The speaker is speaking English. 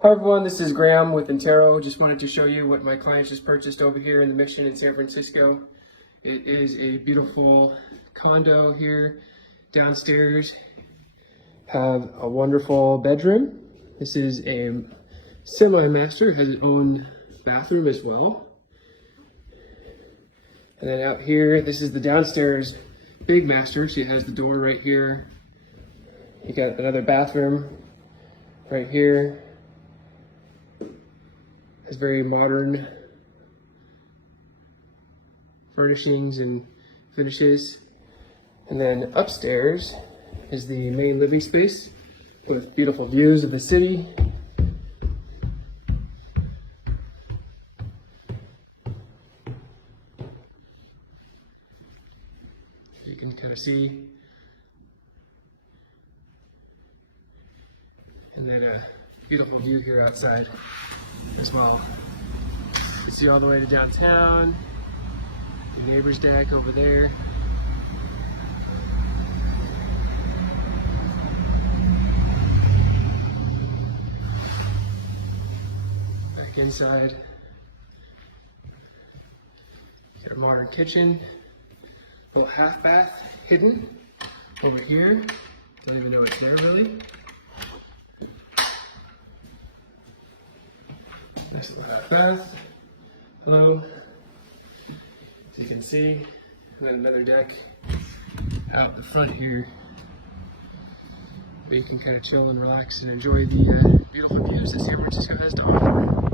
Hi everyone, this is Graeham with Intero. Just wanted to show you what my clients just purchased over here in the Mission in San Francisco. It is a beautiful condo here. Downstairs, have a wonderful bedroom. This is a semi-master, has its own bathroom as well. And then out here, this is the downstairs big master. So it has the door right here. You got another bathroom right here. Has very modern furnishings and finishes. And then upstairs is the main living space with beautiful views of the city. You can kind of see. And then a beautiful view here outside as well. You can see all the way to downtown, the neighbor's deck over there. Back inside, got a modern kitchen, little half bath hidden over here. Don't even know it's there really. Nice little half bath. Hello. As you can see, and then another deck out the front here where you can kind of chill and relax and enjoy the beautiful views that San Francisco has to offer.